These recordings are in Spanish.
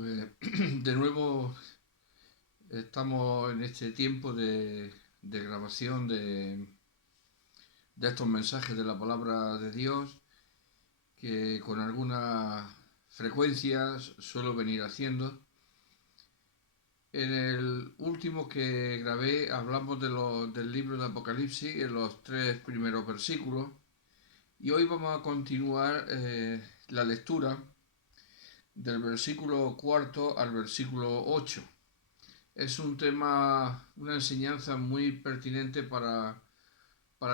Pues de nuevo estamos en este tiempo de grabación de estos mensajes de la palabra de Dios que con algunas frecuencias suelo venir haciendo. En el último que grabé hablamos del libro de Apocalipsis en los 3 primeros versículos y hoy vamos a continuar la lectura del versículo 4 al versículo 8. Es un tema, una enseñanza muy pertinente para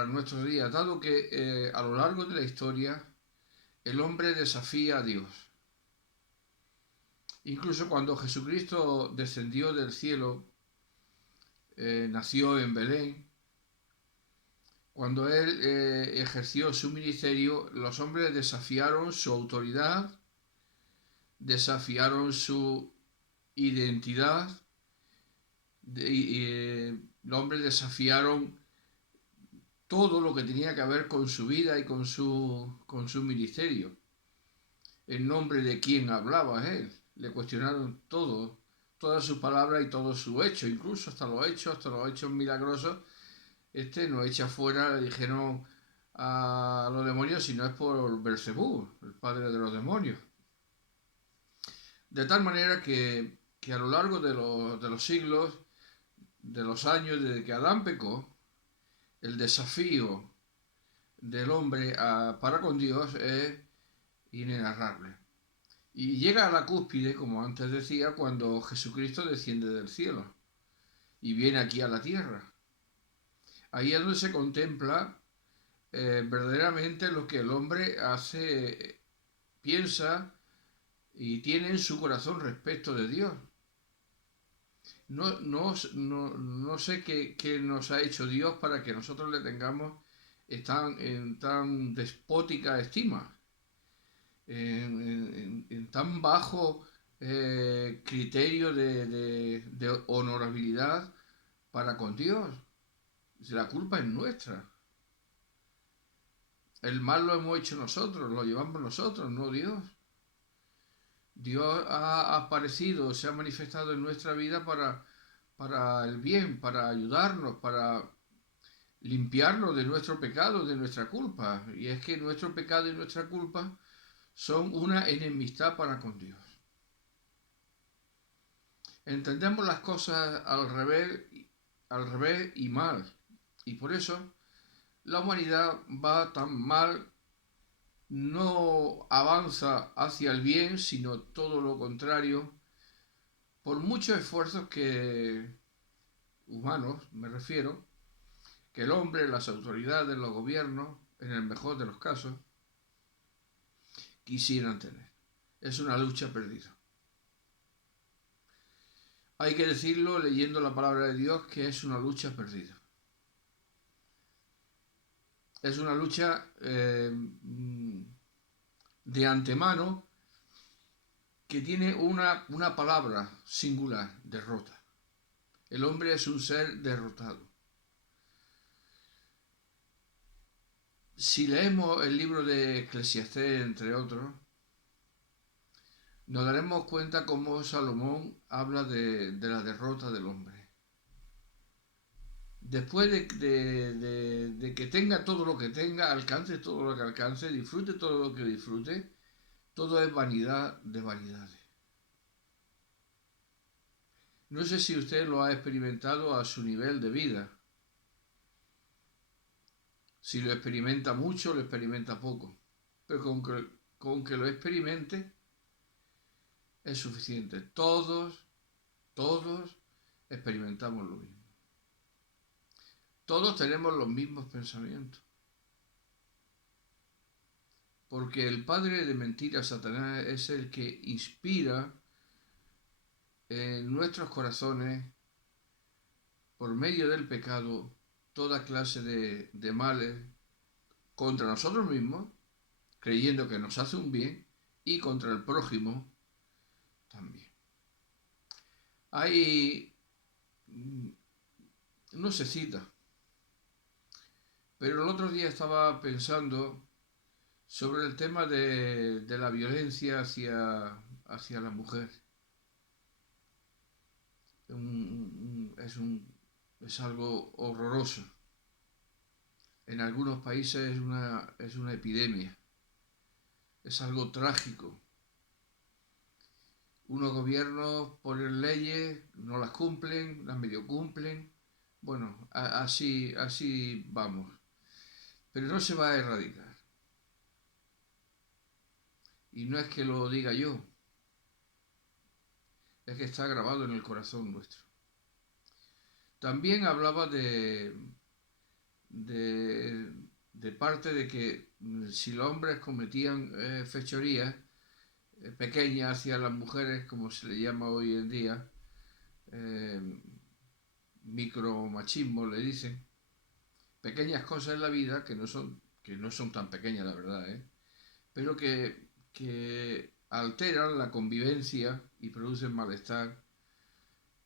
nuestros días, dado que a lo largo de la historia el hombre desafía a Dios. Incluso cuando Jesucristo descendió del cielo, nació en Belén, cuando él ejerció su ministerio, los hombres desafiaron su autoridad, desafiaron su identidad, los hombres desafiaron todo lo que tenía que ver con su vida y con su ministerio. En nombre de quién hablaba él. Le cuestionaron todo, todas sus palabras y todo su hecho, incluso hasta los hechos milagrosos. No echa fuera, le dijeron a los demonios, si no es por Belcebú, el padre de los demonios. De tal manera que a lo largo de los siglos, de los años desde que Adán pecó, el desafío del hombre para con Dios es inenarrable. Y llega a la cúspide, como antes decía, cuando Jesucristo desciende del cielo y viene aquí a la tierra. Ahí es donde se contempla verdaderamente lo que el hombre hace, piensa y tiene en su corazón respecto de Dios. No sé qué nos ha hecho Dios para que nosotros le tengamos en tan despótica estima, en tan bajo criterio de honorabilidad para con Dios. La culpa es nuestra. El mal lo hemos hecho nosotros, lo llevamos nosotros, no Dios. Dios ha aparecido, se ha manifestado en nuestra vida para el bien, para ayudarnos, para limpiarnos de nuestro pecado, de nuestra culpa. Y es que nuestro pecado y nuestra culpa son una enemistad para con Dios. Entendemos las cosas al revés y mal. Y por eso la humanidad va tan mal, no avanza hacia el bien, sino todo lo contrario, por muchos esfuerzos humanos, me refiero, que el hombre, las autoridades, los gobiernos, en el mejor de los casos, quisieran tener. Es una lucha perdida. Hay que decirlo leyendo la palabra de Dios que es una lucha perdida. Es una lucha de antemano que tiene una palabra singular, derrota. El hombre es un ser derrotado. Si leemos el libro de Eclesiastés, entre otros, nos daremos cuenta cómo Salomón habla de la derrota del hombre. Después de que tenga todo lo que tenga, alcance todo lo que alcance, disfrute todo lo que disfrute, todo es vanidad de vanidades. No sé si usted lo ha experimentado a su nivel de vida. Si lo experimenta mucho, lo experimenta poco. Pero con que lo experimente es suficiente. Todos experimentamos lo mismo. Todos tenemos los mismos pensamientos. Porque el padre de mentiras, Satanás, es el que inspira en nuestros corazones, por medio del pecado, toda clase de males contra nosotros mismos, creyendo que nos hace un bien, y contra el prójimo también. No se cita, pero el otro día estaba pensando sobre el tema de la violencia hacia la mujer. es algo horroroso. En algunos países es una epidemia, es algo trágico. Unos gobiernos ponen leyes, no las cumplen, las medio cumplen. Bueno, así vamos. Pero no se va a erradicar. Y no es que lo diga yo, es que está grabado en el corazón nuestro. También hablaba de parte de que si los hombres cometían fechorías pequeñas hacia las mujeres, como se le llama hoy en día, eh, micromachismo le dicen, pequeñas cosas en la vida que no son tan pequeñas la verdad, pero que alteran la convivencia y producen malestar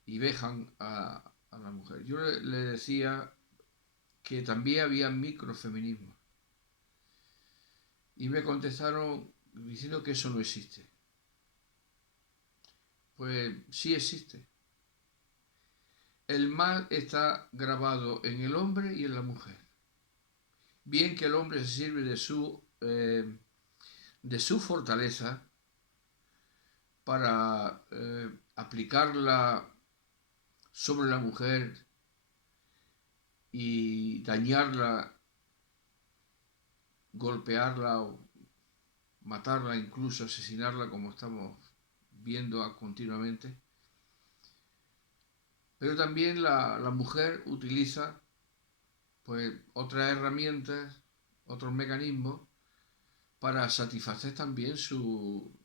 y vejan a la mujer. Yo le decía que también había microfeminismo y me contestaron diciendo que eso no existe. Pues sí existe. El mal está grabado en el hombre y en la mujer. Bien que el hombre se sirve de su fortaleza para aplicarla sobre la mujer y dañarla, golpearla o matarla, incluso asesinarla, como estamos viendo continuamente. Pero también la mujer utiliza pues otras herramientas, otros mecanismos para satisfacer también su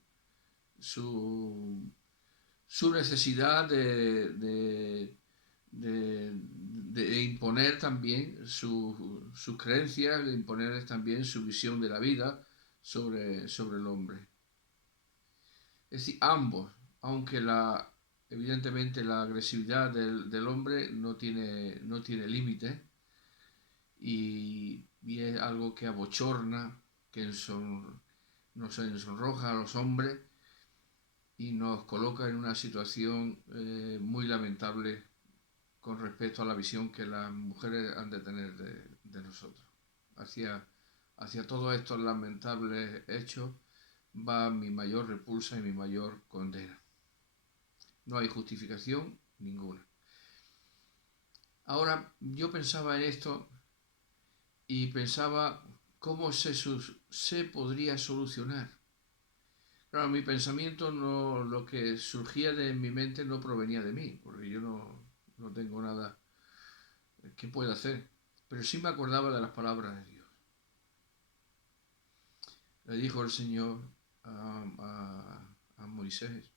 necesidad de imponer también sus creencias, de imponer también su visión de la vida sobre el hombre. Es decir, ambos, aunque evidentemente la agresividad del hombre no tiene límite y es algo que abochorna, que nos ensonroja a los hombres y nos coloca en una situación muy lamentable con respecto a la visión que las mujeres han de tener de nosotros. Hacia todos estos lamentables hechos va mi mayor repulsa y mi mayor condena. No hay justificación ninguna. Ahora, yo pensaba en esto y pensaba cómo se podría solucionar. Claro, mi pensamiento, lo que surgía de mi mente no provenía de mí, porque yo no tengo nada que pueda hacer. Pero sí me acordaba de las palabras de Dios. Le dijo el Señor a Moisés,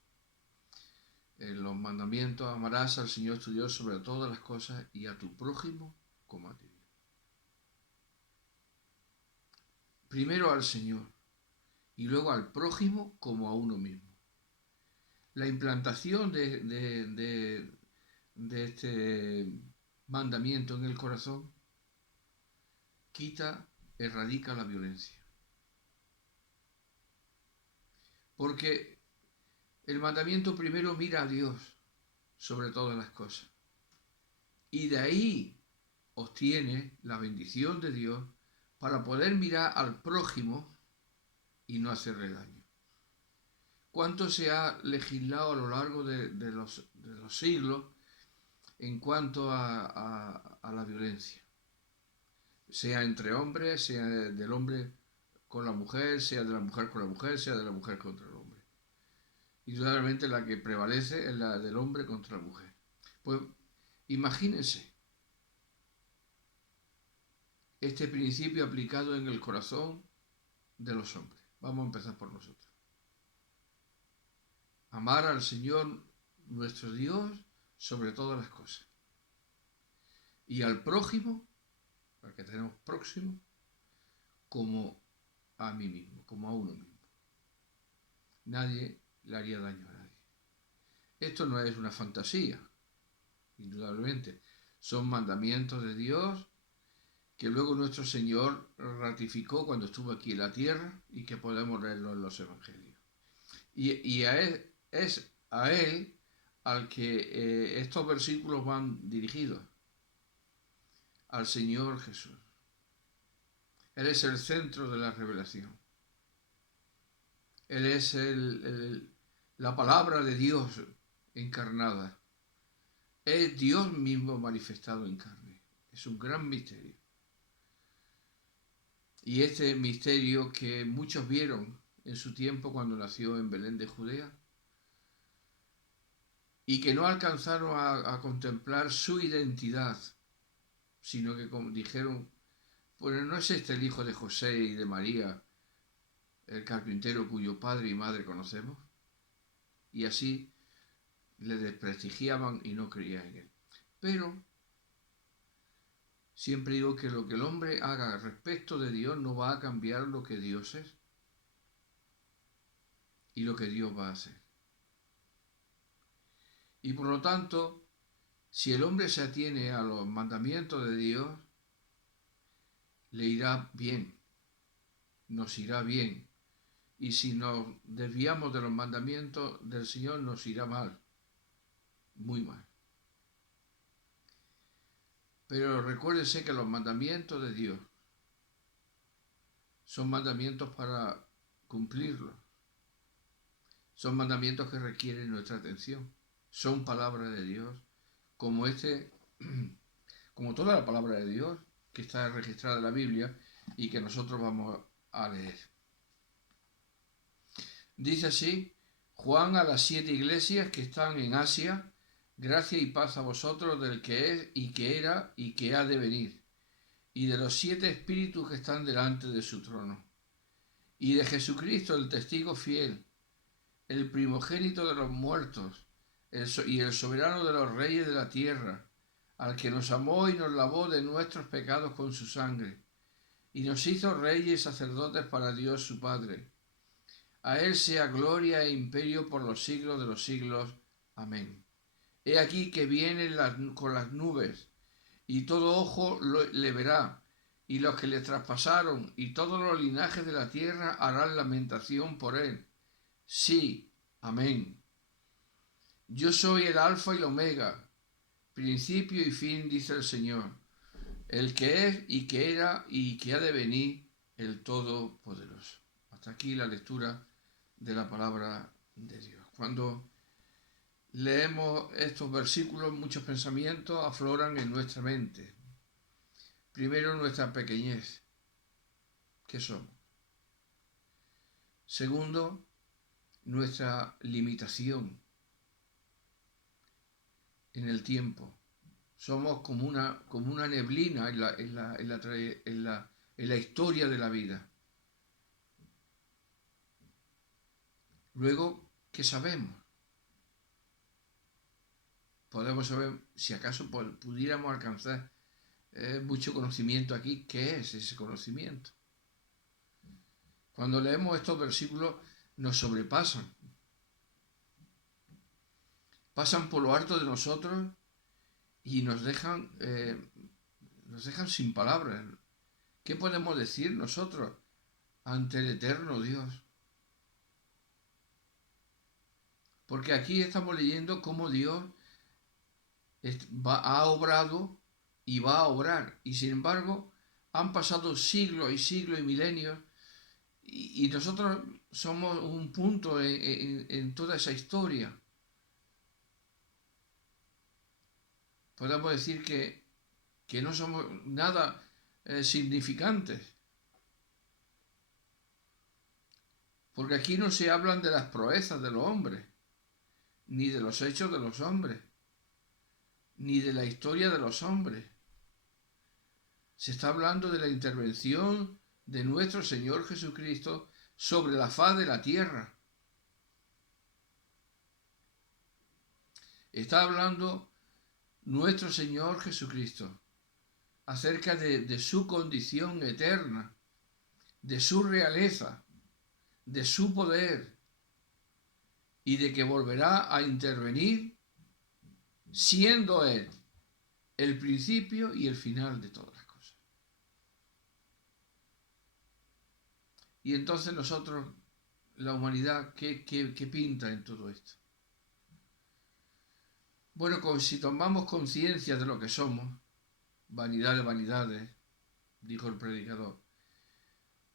en los mandamientos: amarás al Señor tu Dios sobre todas las cosas y a tu prójimo como a ti mismo. Primero al Señor y luego al prójimo como a uno mismo. La implantación de este mandamiento en el corazón erradica la violencia. Porque el mandamiento primero mira a Dios sobre todas las cosas. Y de ahí obtiene la bendición de Dios para poder mirar al prójimo y no hacerle daño. ¿Cuánto se ha legislado a lo largo de los siglos en cuanto a la violencia? Sea entre hombres, sea del hombre con la mujer, sea de la mujer con la mujer, sea de la mujer contra el hombre. Indudablemente la que prevalece es la del hombre contra la mujer. Pues imagínense este principio aplicado en el corazón de los hombres. Vamos a empezar por nosotros. Amar al Señor nuestro Dios sobre todas las cosas. Y al prójimo, al que tenemos próximo, como a mí mismo, como a uno mismo. Nadie le haría daño a nadie. Esto no es una fantasía, indudablemente. Son mandamientos de Dios que luego nuestro Señor ratificó cuando estuvo aquí en la tierra y que podemos leerlo en los evangelios. Y es a Él al que estos versículos van dirigidos, al Señor Jesús. Él es el centro de la revelación. Él es la palabra de Dios encarnada. Es Dios mismo manifestado en carne. Es un gran misterio. Y este misterio que muchos vieron en su tiempo cuando nació en Belén de Judea y que no alcanzaron a contemplar su identidad, sino que como dijeron, pues no es este el hijo de José y de María, el carpintero cuyo padre y madre conocemos, y así le desprestigiaban y no creían en él. Pero siempre digo que lo que el hombre haga respecto de Dios no va a cambiar lo que Dios es y lo que Dios va a hacer. Y por lo tanto, si el hombre se atiene a los mandamientos de Dios, le irá bien, nos irá bien. Y si nos desviamos de los mandamientos del Señor, nos irá mal, muy mal. Pero recuérdese que los mandamientos de Dios son mandamientos para cumplirlos. Son mandamientos que requieren nuestra atención. Son palabra de Dios, como como toda la palabra de Dios que está registrada en la Biblia y que nosotros vamos a leer. Dice así: Juan a las 7 iglesias que están en Asia, gracia y paz a vosotros del que es y que era y que ha de venir, y de los 7 espíritus que están delante de su trono, y de Jesucristo el testigo fiel, el primogénito de los muertos, y el soberano de los reyes de la tierra, al que nos amó y nos lavó de nuestros pecados con su sangre, y nos hizo reyes y sacerdotes para Dios su Padre. A él sea gloria e imperio por los siglos de los siglos. Amén. He aquí que viene con las nubes, y todo ojo le verá, y los que le traspasaron, y todos los linajes de la tierra harán lamentación por él. Sí, amén. Yo soy el Alfa y el Omega, principio y fin, dice el Señor, el que es y que era y que ha de venir, el Todopoderoso. Hasta aquí la lectura de la palabra de Dios. Cuando leemos estos versículos, muchos pensamientos afloran en nuestra mente. Primero, nuestra pequeñez. ¿Qué somos? Segundo, nuestra limitación en el tiempo. Somos como una neblina en la historia de la vida. Luego, ¿qué sabemos? Podemos saber, si acaso pudiéramos alcanzar mucho conocimiento aquí. ¿Qué es ese conocimiento? Cuando leemos estos versículos nos sobrepasan. Pasan por lo alto de nosotros y nos dejan sin palabras. ¿Qué podemos decir nosotros ante el eterno Dios? Porque aquí estamos leyendo cómo Dios ha obrado y va a obrar. Y sin embargo, han pasado siglos y siglos y milenios y nosotros somos un punto en toda esa historia. Podemos decir que no somos nada significantes. Porque aquí no se hablan de las proezas de los hombres, ni de los hechos de los hombres, ni de la historia de los hombres. Se está hablando de la intervención de nuestro Señor Jesucristo sobre la faz de la tierra. Está hablando nuestro Señor Jesucristo acerca de su condición eterna, de su realeza, de su poder y de que volverá a intervenir siendo Él el principio y el final de todas las cosas. Y entonces nosotros, la humanidad, ¿qué pinta en todo esto? Bueno, si tomamos conciencia de lo que somos, vanidad de vanidades, dijo el predicador,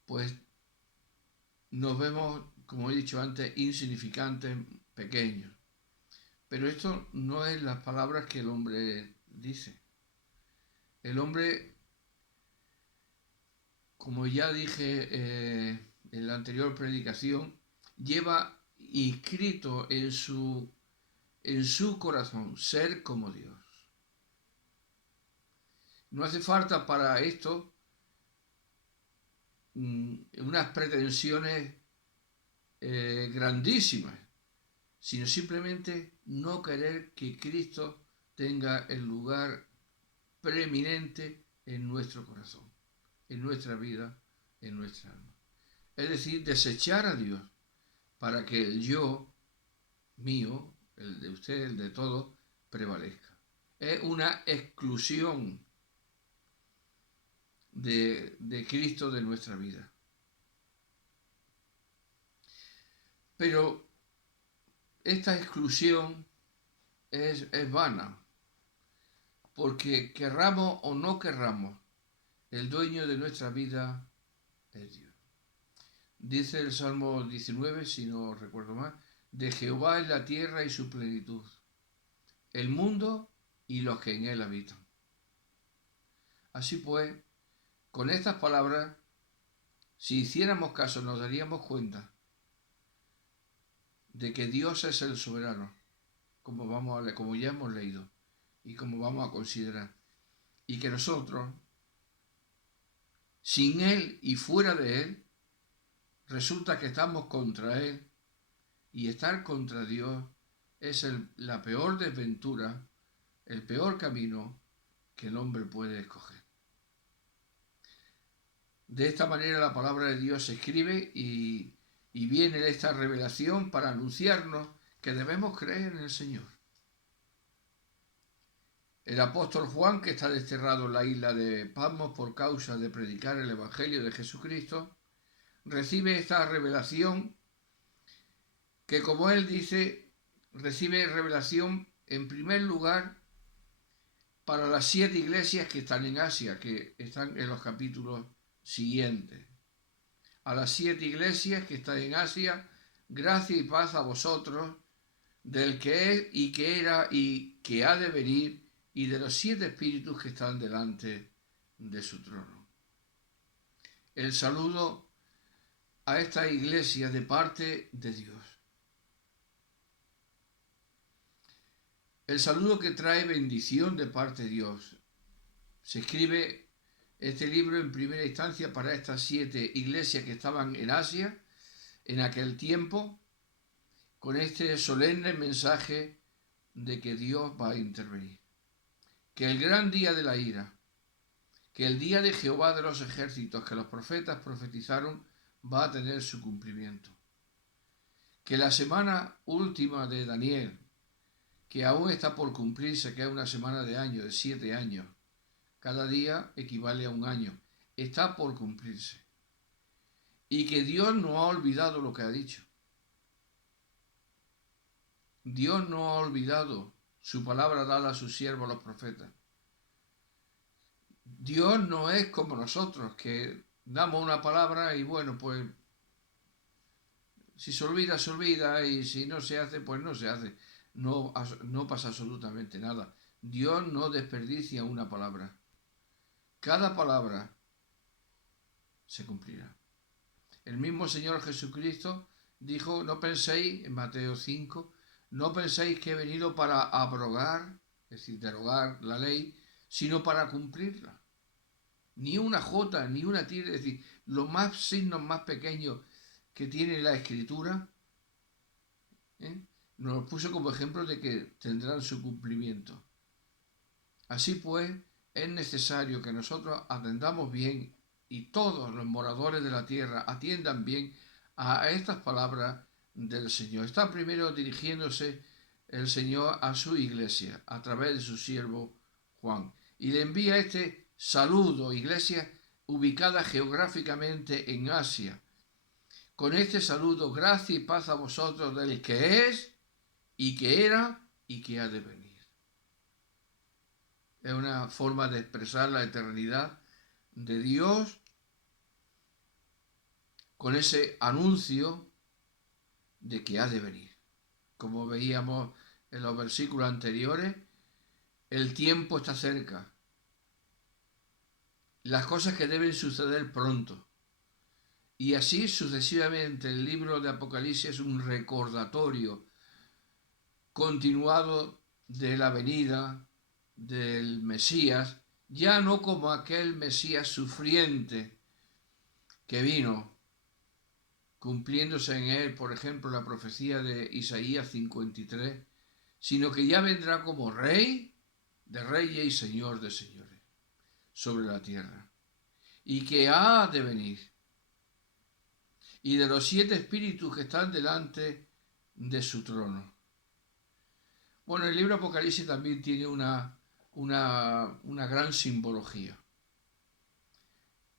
pues nos vemos, como he dicho antes, insignificantes, pequeños. Pero esto no es las palabras que el hombre dice. El hombre, como ya dije en la anterior predicación, lleva inscrito en su corazón ser como Dios. No hace falta para esto unas pretensiones grandísimas, sino simplemente no querer que Cristo tenga el lugar preeminente en nuestro corazón, en nuestra vida, en nuestra alma. Es decir, desechar a Dios para que el yo mío, el de usted, el de todos, prevalezca. Es una exclusión de Cristo de nuestra vida. Pero esta exclusión es vana, porque querramos o no querramos, el dueño de nuestra vida es Dios. Dice el Salmo 19, si no recuerdo mal, de Jehová es la tierra y su plenitud, el mundo y los que en él habitan. Así pues, con estas palabras, si hiciéramos caso, nos daríamos cuenta de que Dios es el soberano, como ya hemos leído y como vamos a considerar, y que nosotros, sin Él y fuera de Él, resulta que estamos contra Él, y estar contra Dios es la peor desventura, el peor camino que el hombre puede escoger. De esta manera la palabra de Dios se escribe y viene esta revelación para anunciarnos que debemos creer en el Señor. El apóstol Juan, que está desterrado en la isla de Patmos por causa de predicar el Evangelio de Jesucristo, recibe esta revelación que, como él dice, recibe revelación en primer lugar para las 7 iglesias que están en Asia, que están en los capítulos siguientes. A las 7 iglesias que están en Asia, gracia y paz a vosotros, del que es y que era y que ha de venir, y de los 7 espíritus que están delante de su trono. El saludo a esta iglesia de parte de Dios. El saludo que trae bendición de parte de Dios. Se escribe este libro en primera instancia para estas 7 iglesias que estaban en Asia en aquel tiempo, con este solemne mensaje de que Dios va a intervenir. Que el gran día de la ira, que el día de Jehová de los ejércitos que los profetas profetizaron va a tener su cumplimiento. Que la semana última de Daniel, que aún está por cumplirse, que es una semana de 7 años, cada día equivale a un año, está por cumplirse. Y que Dios no ha olvidado lo que ha dicho. Dios no ha olvidado su palabra dada a sus siervos los profetas. Dios no es como nosotros, que damos una palabra y bueno, pues si se olvida, se olvida, y si no se hace, pues no se hace. No pasa absolutamente nada. Dios no desperdicia una palabra. Cada palabra se cumplirá. El mismo Señor Jesucristo dijo, no penséis, en Mateo 5, no penséis que he venido para abrogar, es decir, derogar la ley, sino para cumplirla. Ni una jota, ni una tilde, es decir, los signos más pequeños que tiene la Escritura, nos los puso como ejemplo de que tendrán su cumplimiento. Así pues, es necesario que nosotros atendamos bien y todos los moradores de la tierra atiendan bien a estas palabras del Señor. Está primero dirigiéndose el Señor a su iglesia a través de su siervo Juan y le envía este saludo, iglesia ubicada geográficamente en Asia. Con este saludo, gracia y paz a vosotros del que es y que era y que ha de venir. Es una forma de expresar la eternidad de Dios con ese anuncio de que ha de venir. Como veíamos en los versículos anteriores, el tiempo está cerca. Las cosas que deben suceder pronto. Y así sucesivamente el libro de Apocalipsis es un recordatorio continuado de la venida del Mesías, ya no como aquel Mesías sufriente que vino, cumpliéndose en él, por ejemplo, la profecía de Isaías 53, sino que ya vendrá como Rey de reyes y Señor de señores sobre la tierra, y que ha de venir, y de los 7 espíritus que están delante de su trono. Bueno, el libro Apocalipsis también tiene una gran simbología.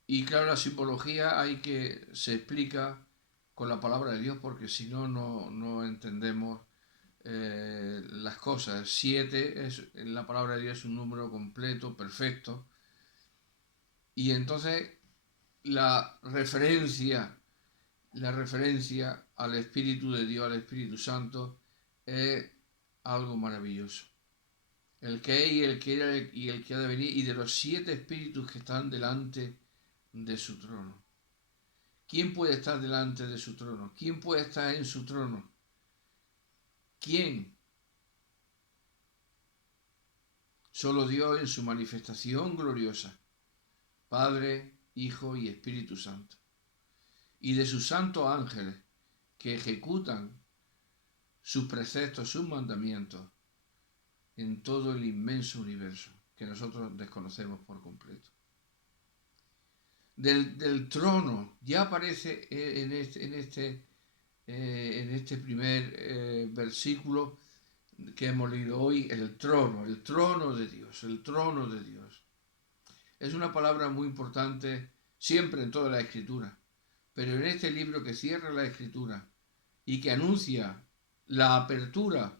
Y claro, la simbología se explica con la palabra de Dios, porque si no, no entendemos las cosas. 7 en la palabra de Dios es un número completo, perfecto. Y entonces la referencia al Espíritu de Dios, al Espíritu Santo, es algo maravilloso. El que es y el que era y el que ha de venir, y de los 7 espíritus que están delante de su trono. ¿Quién puede estar delante de su trono? ¿Quién puede estar en su trono? ¿Quién? Solo Dios en su manifestación gloriosa, Padre, Hijo y Espíritu Santo. Y de sus santos ángeles que ejecutan sus preceptos, sus mandamientos en todo el inmenso universo que nosotros desconocemos por completo. Del trono ya aparece en este primer versículo que hemos leído hoy, el trono de Dios, el trono de Dios. Es una palabra muy importante siempre en toda la Escritura, pero en este libro que cierra la Escritura y que anuncia la apertura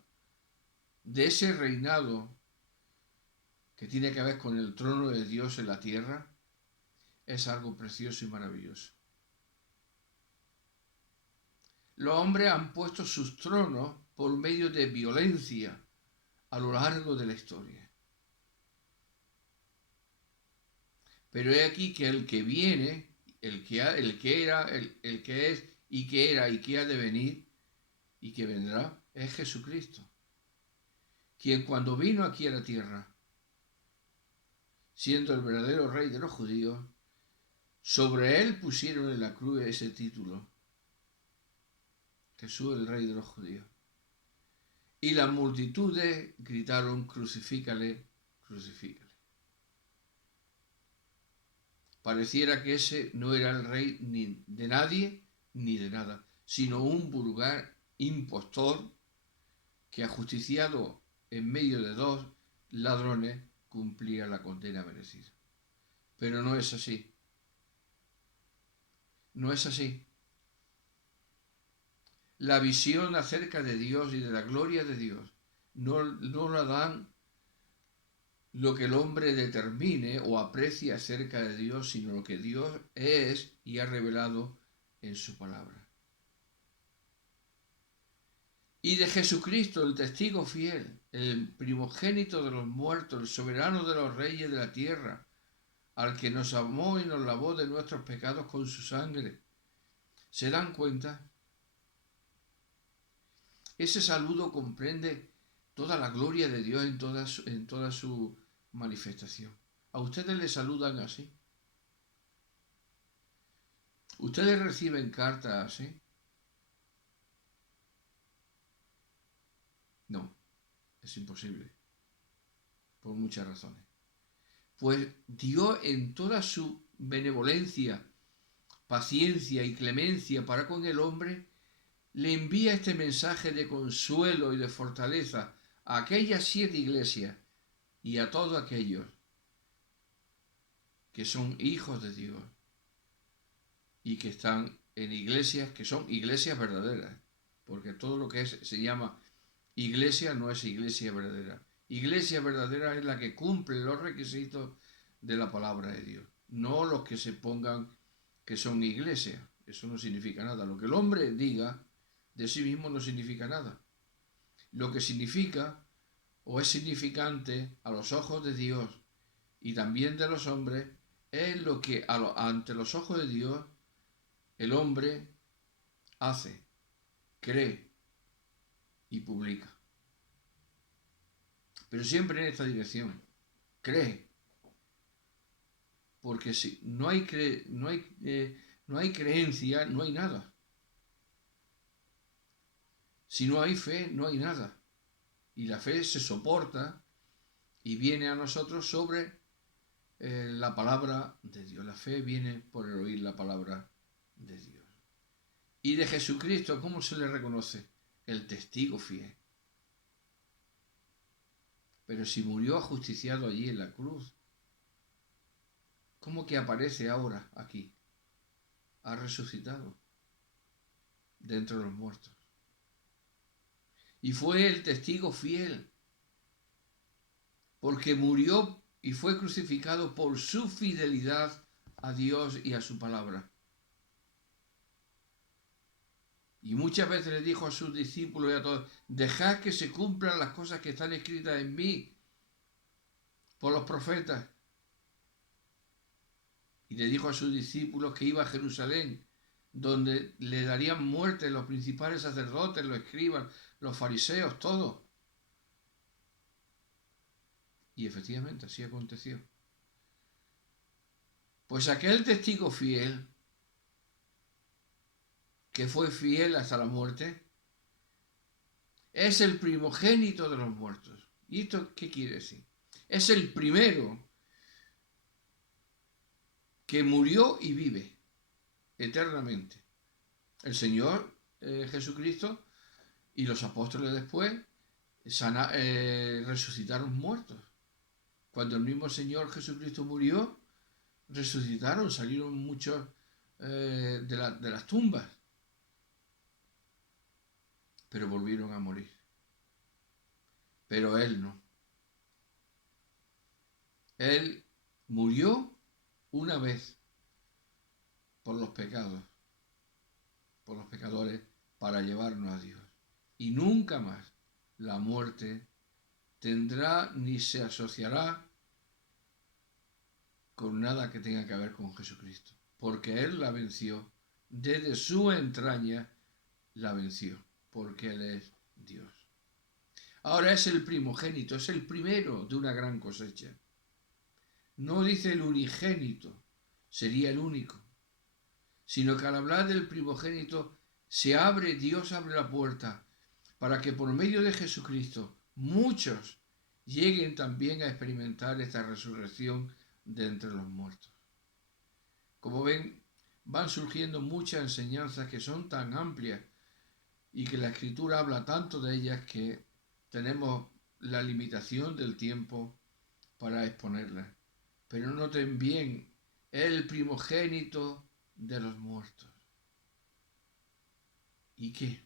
de ese reinado que tiene que ver con el trono de Dios en la tierra, es algo precioso y maravilloso. Los hombres han puesto sus tronos por medio de violencia a lo largo de la historia. Pero he aquí que el que viene, el que era, el que es y que era y que ha de venir y que vendrá, es Jesucristo, quien cuando vino aquí a la tierra, siendo el verdadero rey de los judíos, sobre él pusieron en la cruz ese título, Jesús el rey de los judíos. Y las multitudes gritaron, crucifícale, crucifícale. Pareciera que ese no era el rey ni de nadie ni de nada, sino un vulgar impostor que, ajusticiado en medio de 2 ladrones, cumplía la condena merecida. Pero no es así. No es así. La visión acerca de Dios y de la gloria de Dios no la dan lo que el hombre determine o aprecie acerca de Dios, sino lo que Dios es y ha revelado en su palabra. Y de Jesucristo, el testigo fiel, el primogénito de los muertos, el soberano de los reyes de la tierra, al que nos amó y nos lavó de nuestros pecados con su sangre. ¿Se dan cuenta? Ese saludo comprende toda la gloria de Dios en toda su manifestación. ¿A ustedes les saludan así? ¿Ustedes reciben cartas así? No, es imposible, por muchas razones. Pues Dios, en toda su benevolencia, paciencia y clemencia para con el hombre, le envía este mensaje de consuelo y de fortaleza a aquellas 7 iglesias y a todos aquellos que son hijos de Dios y que están en iglesias que son iglesias verdaderas, porque todo lo que se llama iglesia no es iglesia verdadera. Iglesia verdadera es la que cumple los requisitos de la palabra de Dios, no los que se pongan que son iglesia. Eso no significa nada. Lo que el hombre diga de sí mismo no significa nada. Lo que significa o es significante a los ojos de Dios y también de los hombres es lo que ante los ojos de Dios el hombre hace, cree y publica. Pero siempre en esta dirección. Cree. Porque si no hay creencia, no hay nada. Si no hay fe, no hay nada. Y la fe se soporta y viene a nosotros sobre la palabra de Dios. La fe viene por el oír la palabra de Dios. Y de Jesucristo, ¿cómo se le reconoce? El testigo fiel. Pero si murió ajusticiado allí en la cruz, ¿cómo que aparece ahora aquí? Ha resucitado de entre los muertos. Y fue el testigo fiel, porque murió y fue crucificado por su fidelidad a Dios y a su palabra. Y muchas veces le dijo a sus discípulos y a todos, dejad que se cumplan las cosas que están escritas en mí por los profetas. Y le dijo a sus discípulos que iba a Jerusalén, donde le darían muerte los principales sacerdotes, los escribas, los fariseos, todos. Y efectivamente así aconteció. Pues aquel testigo fiel, que fue fiel hasta la muerte, es el primogénito de los muertos. ¿Y esto qué quiere decir? Es el primero que murió y vive eternamente. El Señor Jesucristo y los apóstoles después resucitaron muertos. Cuando el mismo Señor Jesucristo murió, resucitaron, salieron muchos de las tumbas, pero volvieron a morir. Pero Él no. Él murió una vez por los pecados, por los pecadores, para llevarnos a Dios. Y nunca más la muerte tendrá ni se asociará con nada que tenga que ver con Jesucristo, porque Él la venció, desde su entraña la venció, porque Él es Dios. Ahora es el primogénito, es el primero de una gran cosecha. No dice el unigénito, sería el único, sino que al hablar del primogénito Dios abre la puerta para que por medio de Jesucristo muchos lleguen también a experimentar esta resurrección de entre los muertos. Como ven, van surgiendo muchas enseñanzas que son tan amplias y que la Escritura habla tanto de ellas que tenemos la limitación del tiempo para exponerlas. Pero noten bien, el primogénito de los muertos. ¿Y qué?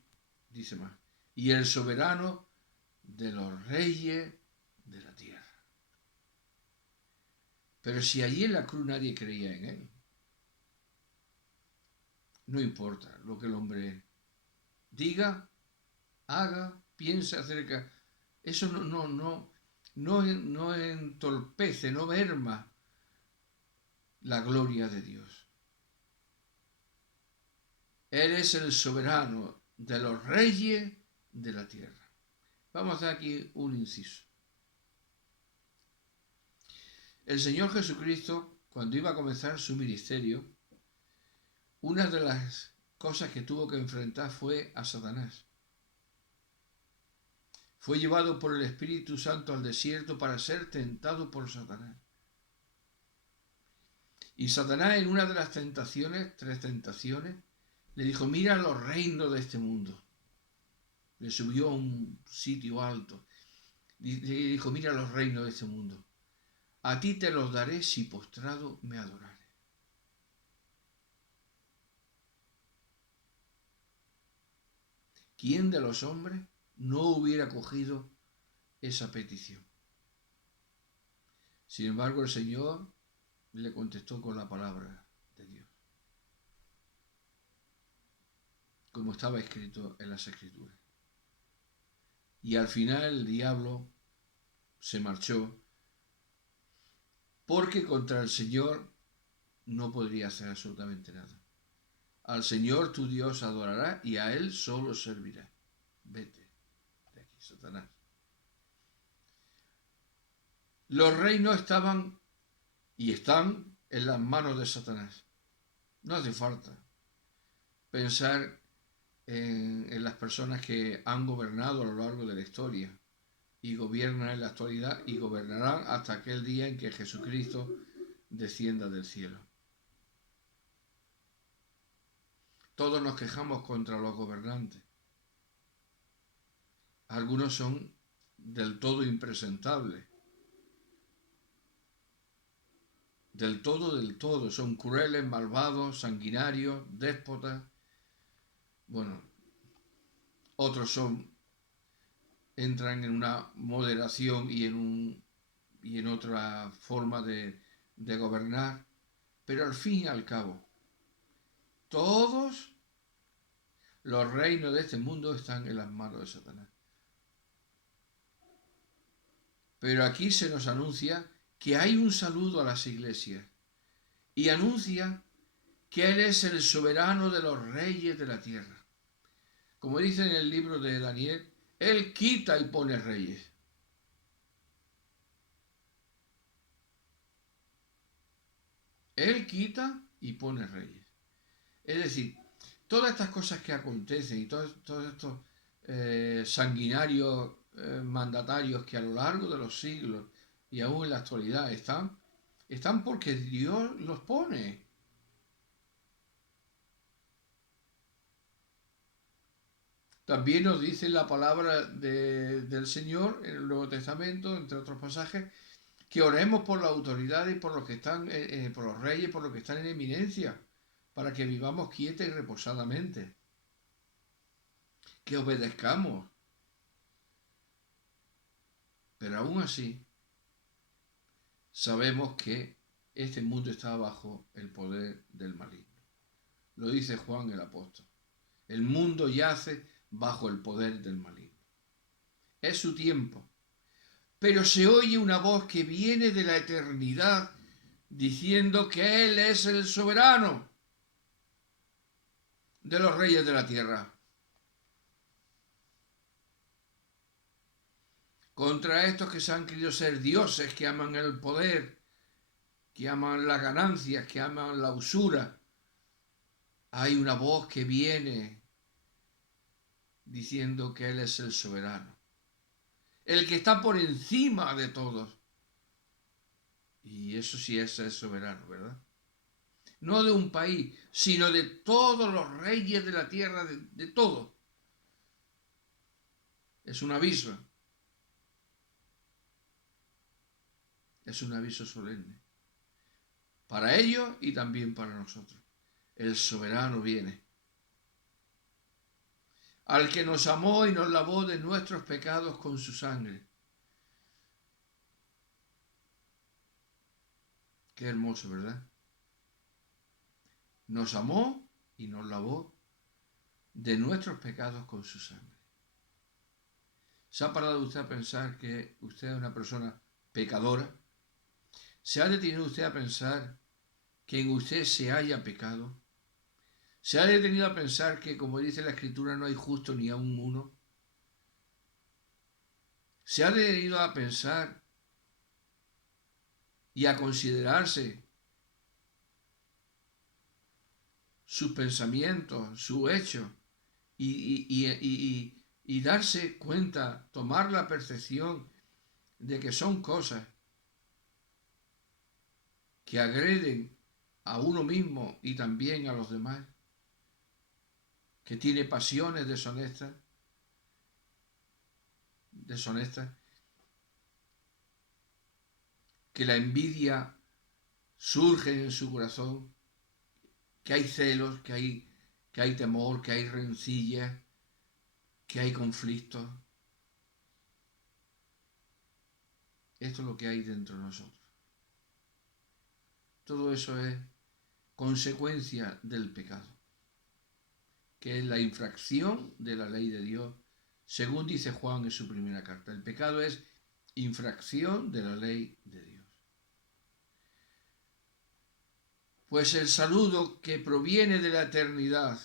Dice más. Y el soberano de los reyes de la tierra. Pero si allí en la cruz nadie creía en Él, no importa lo que el hombre diga, haga, piense acerca, eso no entorpece, no merma la gloria de Dios. Él es el soberano de los reyes de la tierra. Vamos a hacer aquí un inciso. El Señor Jesucristo, cuando iba a comenzar su ministerio, una de las cosas que tuvo que enfrentar fue a Satanás. Fue llevado por el Espíritu Santo al desierto para ser tentado por Satanás. Y Satanás, en una de las tentaciones, 3 tentaciones, le dijo, mira los reinos de este mundo. Le subió a un sitio alto. Le dijo, mira los reinos de este mundo. A ti te los daré si postrado me adorares. ¿Quién de los hombres no hubiera cogido esa petición? Sin embargo, el Señor le contestó con la palabra de Dios, como estaba escrito en las Escrituras. Y al final el diablo se marchó, porque contra el Señor no podría hacer absolutamente nada. Al Señor tu Dios adorará y a Él solo servirá. Vete de aquí, Satanás. Los reinos estaban y están en las manos de Satanás. No hace falta pensar en las personas que han gobernado a lo largo de la historia y gobiernan en la actualidad y gobernarán hasta aquel día en que Jesucristo descienda del cielo. Todos nos quejamos contra los gobernantes. Algunos son del todo impresentables. Del todo. Son crueles, malvados, sanguinarios, déspotas. Bueno, otros entran en una moderación y en otra forma de gobernar. Pero al fin y al cabo, todos los reinos de este mundo están en las manos de Satanás. Pero aquí se nos anuncia que hay un saludo a las iglesias y anuncia que Él es el soberano de los reyes de la tierra. Como dice en el libro de Daniel, Él quita y pone reyes. Él quita y pone reyes. Es decir, todas estas cosas que acontecen y todos estos sanguinarios mandatarios que a lo largo de los siglos y aún en la actualidad están porque Dios los pone. También nos dice la palabra del Señor en el Nuevo Testamento, entre otros pasajes, que oremos por la autoridad y por los que están, por los reyes, por los que están en eminencia, para que vivamos quieta y reposadamente. Que obedezcamos. Pero aún así, sabemos que este mundo está bajo el poder del maligno. Lo dice Juan el apóstol. El mundo yace bajo el poder del maligno. Es su tiempo. Pero se oye una voz que viene de la eternidad diciendo que Él es el soberano de los reyes de la tierra. Contra estos que se han querido ser dioses, que aman el poder, que aman las ganancias, que aman la usura, hay una voz que viene diciendo que Él es el soberano, el que está por encima de todos. Y eso sí es ser soberano, ¿verdad? No de un país, sino de todos los reyes de la tierra, de todo. Es un aviso. Es un aviso solemne. Para ellos y también para nosotros. El soberano viene. Al que nos amó y nos lavó de nuestros pecados con su sangre. Qué hermoso, ¿verdad? Nos amó y nos lavó de nuestros pecados con su sangre. ¿Se ha parado usted a pensar que usted es una persona pecadora? ¿Se ha detenido usted a pensar que en usted se haya pecado? ¿Se ha detenido a pensar que, como dice la Escritura, no hay justo ni aun uno? ¿Se ha detenido a pensar y a considerarse sus pensamientos, su hecho, y darse cuenta, tomar la percepción de que son cosas que agreden a uno mismo y también a los demás, que tiene pasiones deshonestas, que la envidia surge en su corazón, que hay celos, que hay temor, que hay rencillas, que hay conflictos? Esto es lo que hay dentro de nosotros. todo eso es consecuencia del pecado, que es la infracción de la ley de Dios, según dice Juan en su primera carta. El pecado es infracción de la ley de Dios. Pues el saludo que proviene de la eternidad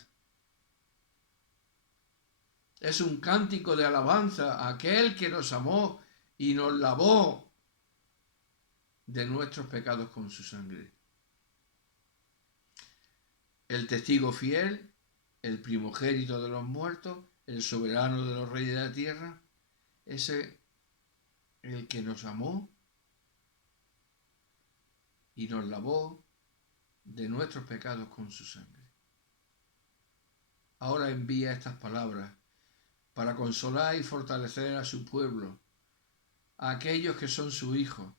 es un cántico de alabanza a aquel que nos amó y nos lavó de nuestros pecados con su sangre. El testigo fiel, el primogénito de los muertos, el soberano de los reyes de la tierra, ese el que nos amó y nos lavó de nuestros pecados con su sangre. Ahora envía estas palabras para consolar y fortalecer a su pueblo, a aquellos que son sus hijos,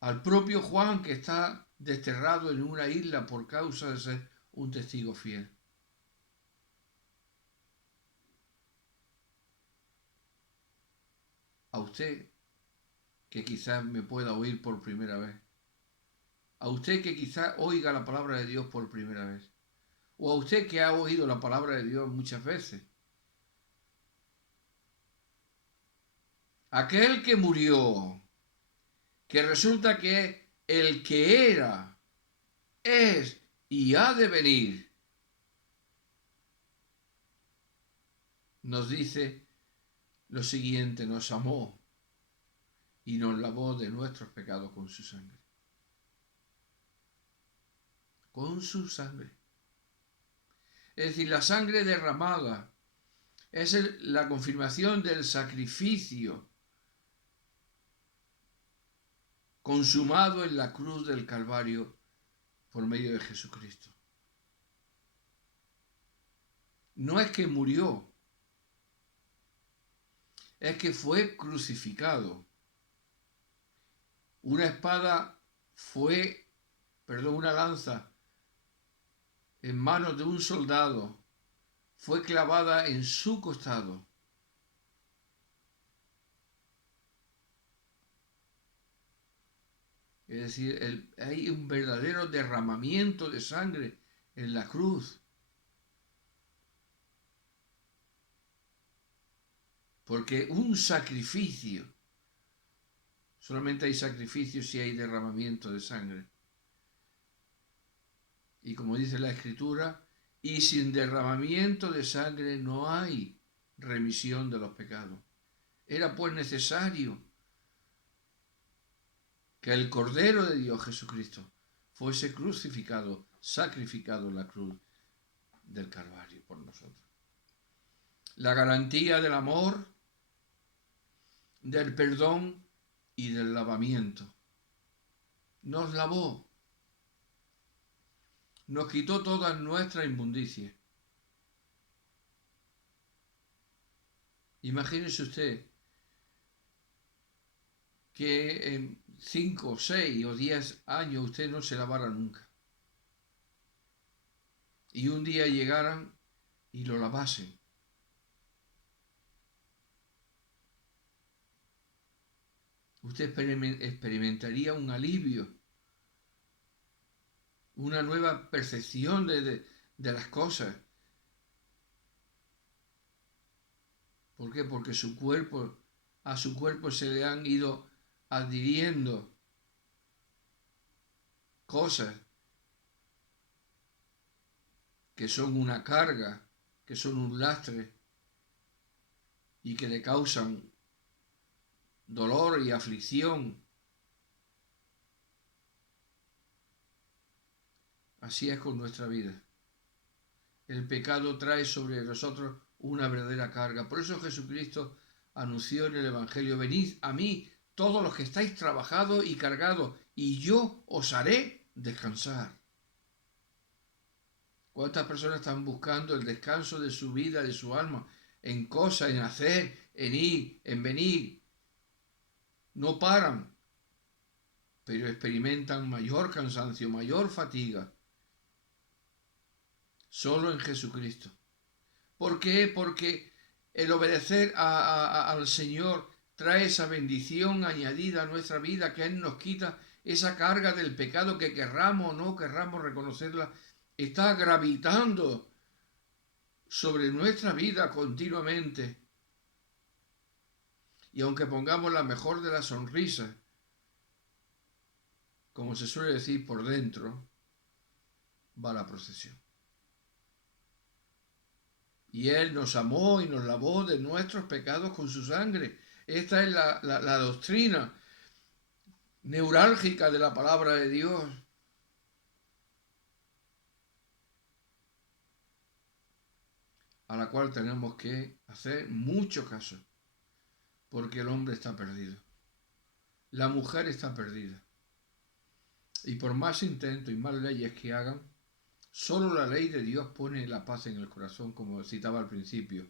al propio Juan que está desterrado en una isla por causa de ser un testigo fiel. A usted que quizás me pueda oír por primera vez, a usted que quizás oiga la palabra de Dios por primera vez, o a usted que ha oído la palabra de Dios muchas veces. Aquel que murió, que resulta que es el que era, es y ha de venir, nos dice lo siguiente: nos amó y nos lavó de nuestros pecados con su sangre. Con su sangre. Es decir, la sangre derramada es la confirmación del sacrificio consumado en la cruz del Calvario por medio de Jesucristo. No es que murió, es que fue crucificado. Una lanza en manos de un soldado fue clavada en su costado. Es decir, hay un verdadero derramamiento de sangre en la cruz. Porque un sacrificio, solamente hay sacrificio si hay derramamiento de sangre. Y como dice la Escritura, y sin derramamiento de sangre no hay remisión de los pecados. Era pues necesario que el Cordero de Dios Jesucristo fuese crucificado, sacrificado en la cruz del Calvario por nosotros. La garantía del amor, del perdón y del lavamiento. Nos lavó, nos quitó todas nuestras inmundicias. Imagínese usted que en 5, 6 o 10 años usted no se lavara nunca. Y un día llegaran y lo lavasen. Usted experimentaría un alivio, una nueva percepción de las cosas. ¿Por qué? Porque a su cuerpo se le han ido adhiriendo cosas que son una carga, que son un lastre y que le causan dolor y aflicción. Así es con nuestra vida. El pecado trae sobre nosotros una verdadera carga. Por eso Jesucristo anunció en el Evangelio: venid a mí todos los que estáis trabajados y cargados, y yo os haré descansar. ¿Cuántas personas están buscando el descanso de su vida, de su alma, en cosas, en hacer, en ir, en venir? No paran, pero experimentan mayor cansancio, mayor fatiga. Solo en Jesucristo. ¿Por qué? Porque el obedecer al Señor trae esa bendición añadida a nuestra vida que Él nos quita esa carga del pecado que querramos o no querramos reconocerla, está gravitando sobre nuestra vida continuamente. Y aunque pongamos la mejor de las sonrisas, como se suele decir, por dentro, va la procesión. Y Él nos amó y nos lavó de nuestros pecados con su sangre. Esta es la doctrina neurálgica de la palabra de Dios. A la cual tenemos que hacer mucho caso. Porque el hombre está perdido. La mujer está perdida. Y por más intentos y más leyes que hagan, solo la ley de Dios pone la paz en el corazón, como citaba al principio.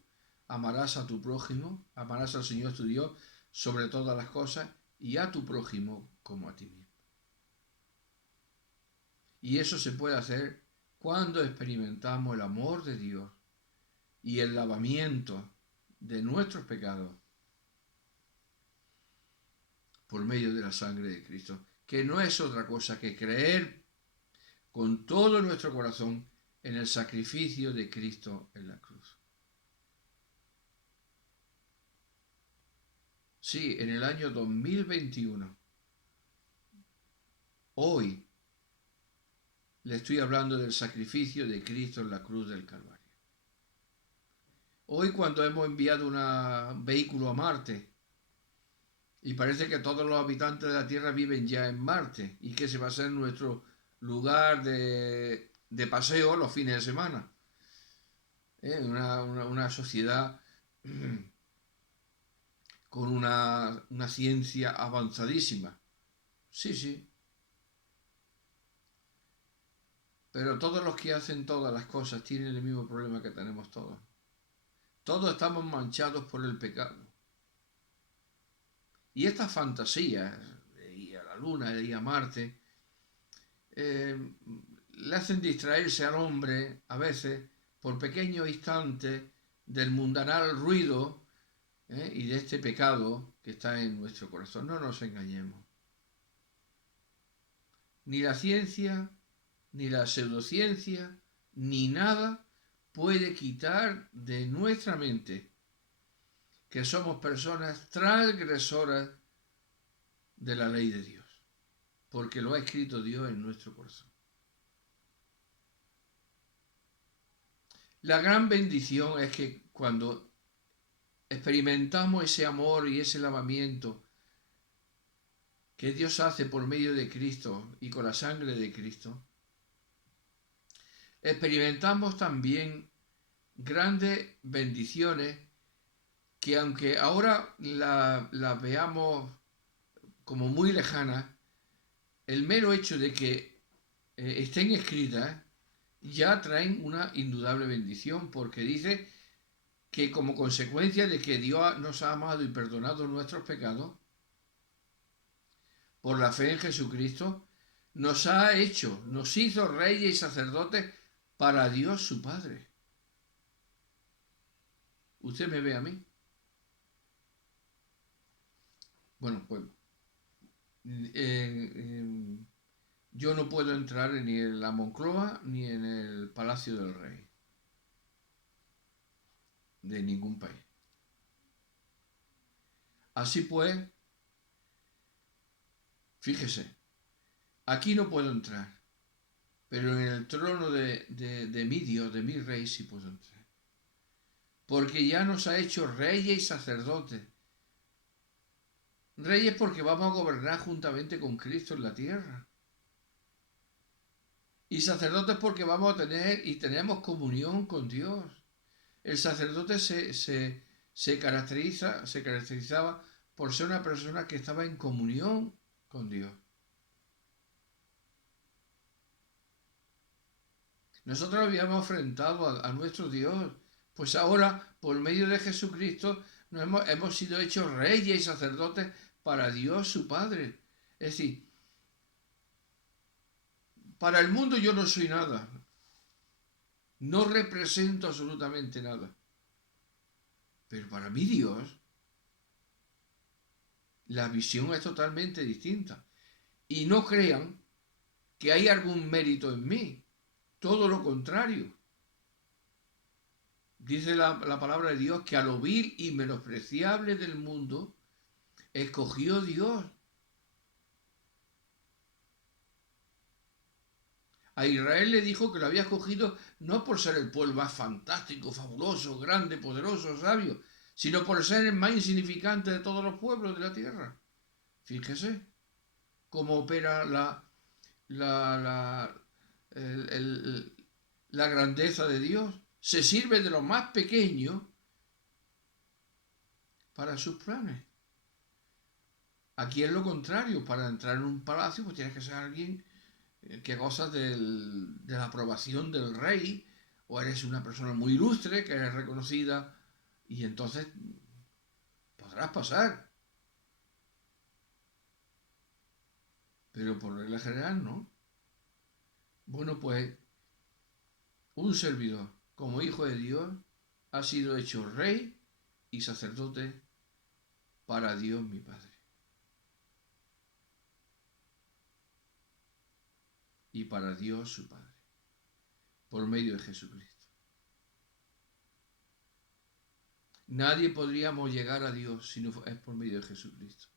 Amarás a tu prójimo, amarás al Señor tu Dios sobre todas las cosas y a tu prójimo como a ti mismo. Y eso se puede hacer cuando experimentamos el amor de Dios y el lavamiento de nuestros pecados por medio de la sangre de Cristo, que no es otra cosa que creer con todo nuestro corazón en el sacrificio de Cristo en la cruz. Sí, en el año 2021, hoy, le estoy hablando del sacrificio de Cristo en la cruz del Calvario. Hoy, cuando hemos enviado un vehículo a Marte, y parece que todos los habitantes de la Tierra viven ya en Marte, y que ese va a ser nuestro lugar de paseo los fines de semana. Una sociedad con una ciencia avanzadísima. Sí, sí. Pero todos los que hacen todas las cosas tienen el mismo problema que tenemos todos. Todos estamos manchados por el pecado. Y estas fantasías de ir a la Luna, de ir a Marte, le hacen distraerse al hombre a veces por pequeños instantes del mundanal ruido y de este pecado que está en nuestro corazón. No nos engañemos. Ni la ciencia, ni la pseudociencia, ni nada puede quitar de nuestra mente que somos personas transgresoras de la ley de Dios, porque lo ha escrito Dios en nuestro corazón. La gran bendición es que cuando experimentamos ese amor y ese lavamiento que Dios hace por medio de Cristo y con la sangre de Cristo, experimentamos también grandes bendiciones que aunque ahora las veamos como muy lejanas, el mero hecho de que estén escritas ya traen una indudable bendición, porque dice que como consecuencia de que Dios nos ha amado y perdonado nuestros pecados, por la fe en Jesucristo, nos hizo reyes y sacerdotes para Dios su Padre. ¿Usted me ve a mí? Bueno, pues yo no puedo entrar ni en la Moncloa ni en el Palacio del Rey de ningún país. Así pues, fíjese, aquí no puedo entrar, pero en el trono de mi Dios, de mi Rey, sí puedo entrar. Porque ya nos ha hecho reyes y sacerdotes. Reyes porque vamos a gobernar juntamente con Cristo en la tierra. Y sacerdotes porque vamos a tener y tenemos comunión con Dios. El sacerdote se caracterizaba por ser una persona que estaba en comunión con Dios. Nosotros habíamos enfrentado a nuestro Dios, pues ahora, por medio de Jesucristo, hemos sido hechos reyes y sacerdotes para Dios su Padre. Es decir, para el mundo yo no soy nada. No represento absolutamente nada. Pero para mí Dios, la visión es totalmente distinta. y no crean que hay algún mérito en mí. Todo lo contrario. Dice la palabra de Dios que a lo vil y menospreciable del mundo escogió Dios. A Israel le dijo que lo había escogido no por ser el pueblo más fantástico, fabuloso, grande, poderoso, sabio, sino por ser el más insignificante de todos los pueblos de la tierra. Fíjese cómo opera la, la grandeza de Dios. Se sirve de lo más pequeño para sus planes. Aquí es lo contrario. Para entrar en un palacio pues tienes que ser alguien que goza de la aprobación del rey, o eres una persona muy ilustre que es reconocida, y entonces podrás pasar. Pero por regla general no. Bueno, pues un servidor, como hijo de Dios, ha sido hecho rey y sacerdote para Dios mi Padre. Y para Dios su Padre, por medio de Jesucristo. Nadie podríamos llegar a Dios si no es por medio de Jesucristo.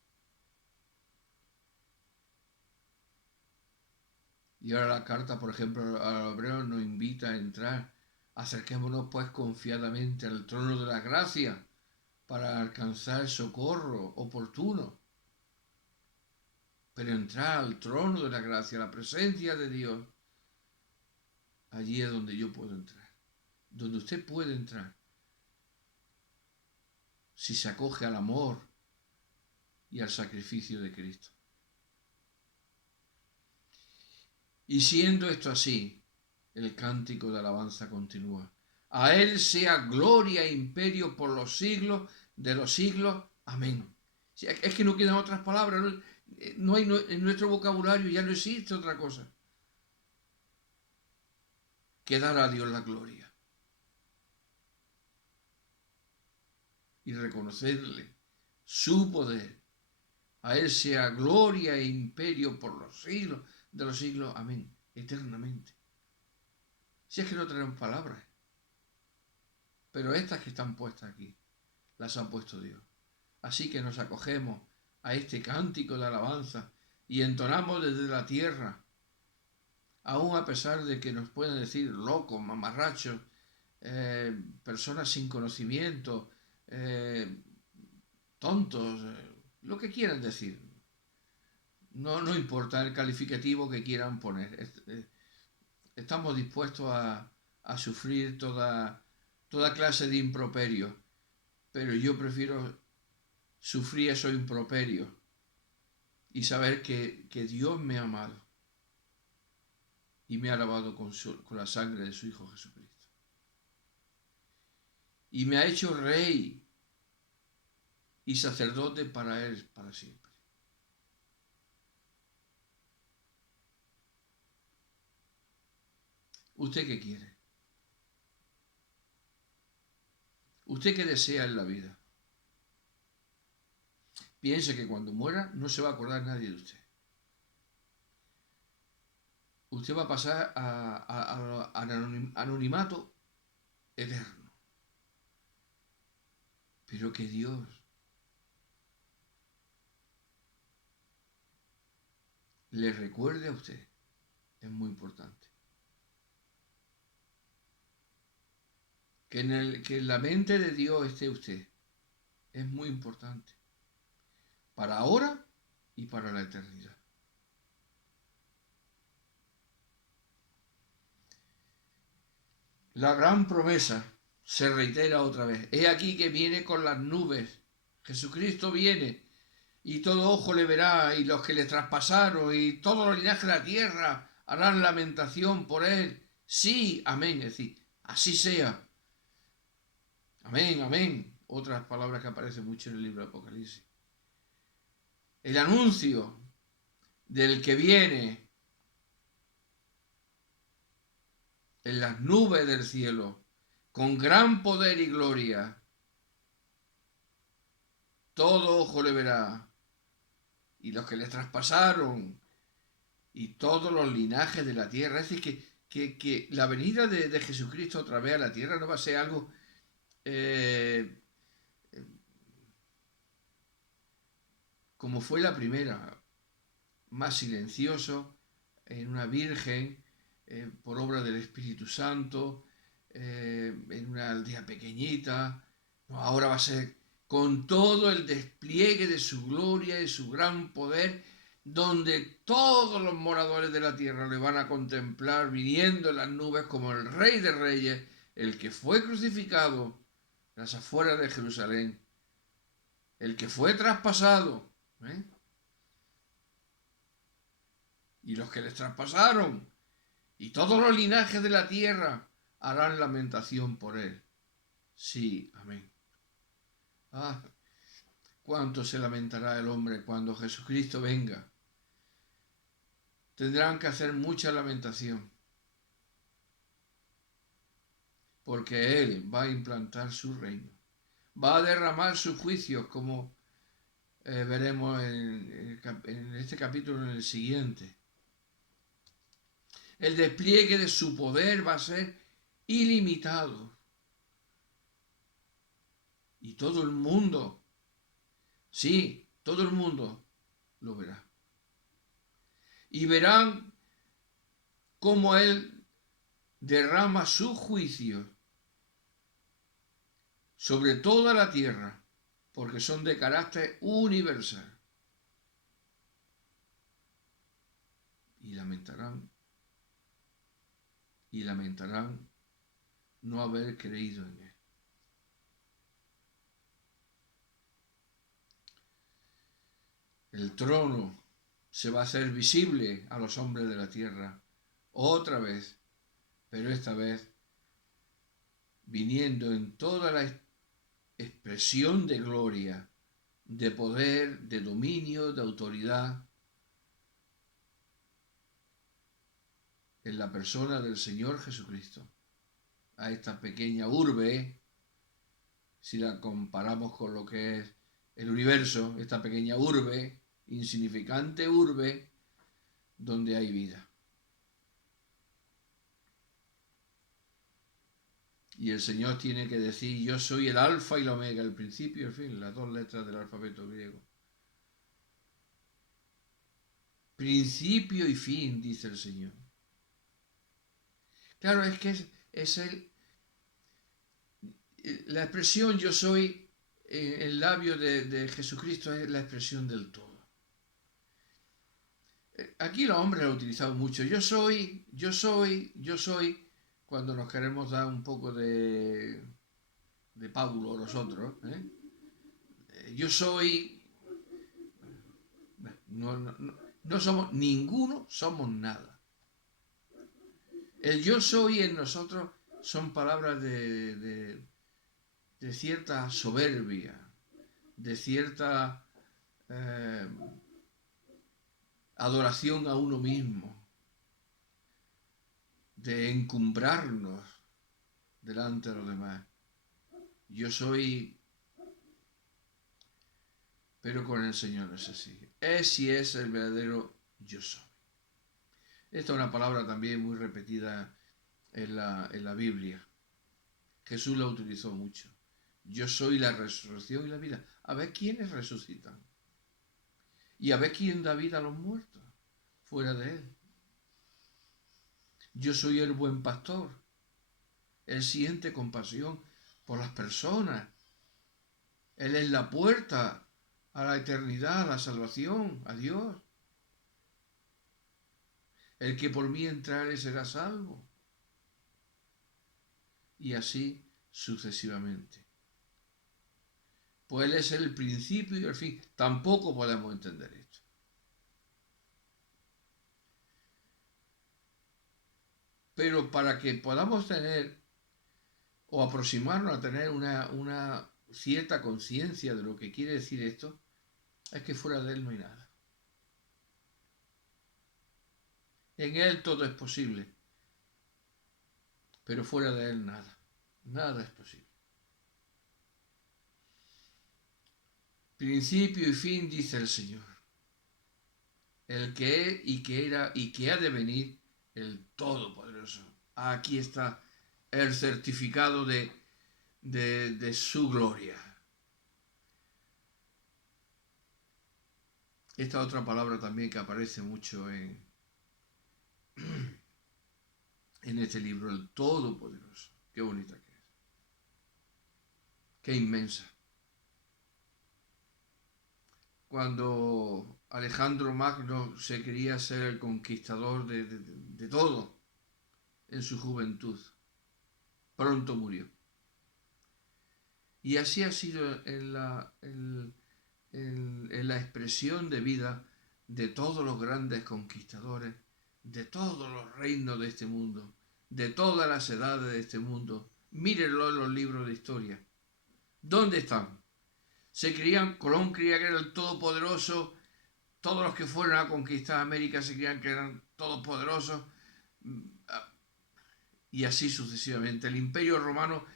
Y ahora la carta, por ejemplo, a los hebreos nos invita a entrar. Acerquémonos pues confiadamente al trono de la gracia para alcanzar socorro oportuno. Pero entrar al trono de la gracia, a la presencia de Dios, allí es donde yo puedo entrar. Donde usted puede entrar. Si se acoge al amor y al sacrificio de Cristo. Y siendo esto así, el cántico de alabanza continúa. A Él sea gloria e imperio por los siglos de los siglos. Amén. Es que no quedan otras palabras, no hay, en nuestro vocabulario ya no existe otra cosa que dar a Dios la gloria y reconocerle su poder. A Él sea gloria e imperio por los siglos de los siglos. Amén. Eternamente. Si es que no tenemos palabras. Pero estas que están puestas aquí, las ha puesto Dios. Así que nos acogemos a este cántico de alabanza y entonamos desde la tierra, aun a pesar de que nos puedan decir locos, mamarrachos, personas sin conocimiento, tontos, lo que quieran decir. No importa el calificativo que quieran poner. Estamos dispuestos a sufrir toda clase de improperios, pero yo prefiero sufrir esos improperios y saber que Dios me ha amado y me ha lavado con la sangre de su Hijo Jesucristo. Y me ha hecho rey y sacerdote para Él para siempre. ¿Usted qué quiere? ¿Usted qué desea en la vida? Piense que cuando muera no se va a acordar nadie de usted. Usted va a pasar al anonimato eterno. Pero que Dios le recuerde a usted es muy importante. Que en la mente de Dios esté usted es muy importante. Para ahora y para la eternidad. La gran promesa se reitera otra vez. He aquí que viene con las nubes. Jesucristo viene y todo ojo le verá, y los que le traspasaron y todos los linajes de la tierra harán lamentación por él. Sí, amén. Es decir, así sea. Amén, amén. Otras palabras que aparecen mucho en el libro de Apocalipsis. El anuncio del que viene en las nubes del cielo, con gran poder y gloria. Todo ojo le verá, y los que le traspasaron y todos los linajes de la tierra. Es decir, que la venida de Jesucristo otra vez a la tierra no va a ser algo eh, como fue la primera, más silencioso, en una virgen, por obra del Espíritu Santo, en una aldea pequeñita. No, ahora va a ser con todo el despliegue de su gloria y su gran poder, donde todos los moradores de la tierra le van a contemplar viniendo en las nubes como el Rey de Reyes, el que fue crucificado en las afueras de Jerusalén, el que fue traspasado, ¿eh? Y los que les traspasaron, y todos los linajes de la tierra harán lamentación por él. Sí, amén. Ah, cuánto se lamentará el hombre cuando Jesucristo venga. Tendrán que hacer mucha lamentación, porque Él va a implantar su reino. Va a derramar sus juicios, como veremos en este capítulo, en el siguiente. El despliegue de su poder va a ser ilimitado. Y todo el mundo, sí, todo el mundo lo verá. Y verán cómo Él derrama su juicio sobre toda la tierra, porque son de carácter universal. Y lamentarán no haber creído en Él. El trono se va a hacer visible a los hombres de la tierra otra vez, pero esta vez viniendo en toda la expresión de gloria, de poder, de dominio, de autoridad, en la persona del Señor Jesucristo, a esta pequeña urbe, si la comparamos con lo que es el universo, esta pequeña urbe, insignificante urbe, donde hay vida. Y el Señor tiene que decir: yo soy el alfa y la omega, el principio y el fin, las dos letras del alfabeto griego. Principio y fin, dice el Señor. Claro, es que la expresión yo soy, el labio de Jesucristo, es la expresión del todo. Aquí los hombres lo han utilizado mucho. Yo soy, cuando nos queremos dar un poco de pábulo nosotros. Yo soy... No somos, ninguno somos nada. El yo soy en nosotros son palabras de cierta soberbia, de cierta adoración a uno mismo, de encumbrarnos delante de los demás. Yo soy, pero con el Señor no es así. Es y es el verdadero yo soy. Esta es una palabra también muy repetida en la Biblia. Jesús la utilizó mucho. Yo soy la resurrección y la vida. A ver quiénes resucitan. Y a ver quién da vida a los muertos fuera de Él. Yo soy el buen pastor. Él siente compasión por las personas. Él es la puerta a la eternidad, a la salvación, a Dios. El que por mí entrare será salvo. Y así sucesivamente. Pues Él es el principio y el fin. Tampoco podemos entender esto. Pero para que podamos tener o aproximarnos a tener una cierta conciencia de lo que quiere decir esto, es que fuera de Él no hay nada. En Él todo es posible, pero fuera de Él nada. Nada es posible. Principio y fin, dice el Señor. el que es y que era y que ha de venir, el Todopoderoso. Aquí está el certificado de su gloria. Esta otra palabra también que aparece mucho en este libro, el Todopoderoso. Qué bonita que es. Qué inmensa. Cuando Alejandro Magno se quería ser el conquistador de todo en su juventud, pronto murió. Y así ha sido en la expresión de vida de todos los grandes conquistadores, de todos los reinos de este mundo, de todas las edades de este mundo. Mírenlo en los libros de historia. ¿Dónde están? Colón creía que era el todopoderoso, todos los que fueron a conquistar América se creían que eran todopoderosos, y así sucesivamente. El Imperio Romano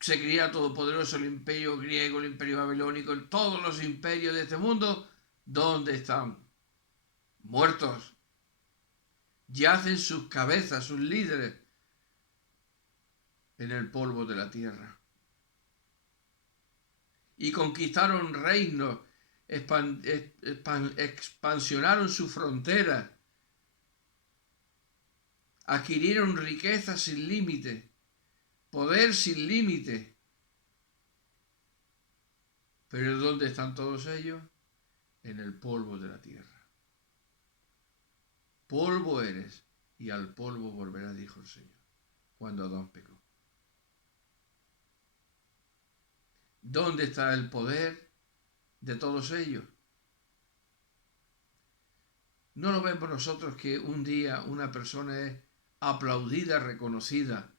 se creía todopoderoso, el Imperio griego, el Imperio babilónico, todos los imperios de este mundo, ¿dónde están? Muertos. Yacen sus cabezas, sus líderes, en el polvo de la tierra. Y conquistaron reinos, expansionaron sus fronteras, adquirieron riquezas sin límite, poder sin límite. Pero ¿dónde están todos ellos? En el polvo de la tierra. Polvo eres, y al polvo volverás, dijo el Señor, cuando Adán pecó. ¿Dónde está el poder de todos ellos? ¿No lo vemos nosotros que un día una persona es aplaudida, reconocida,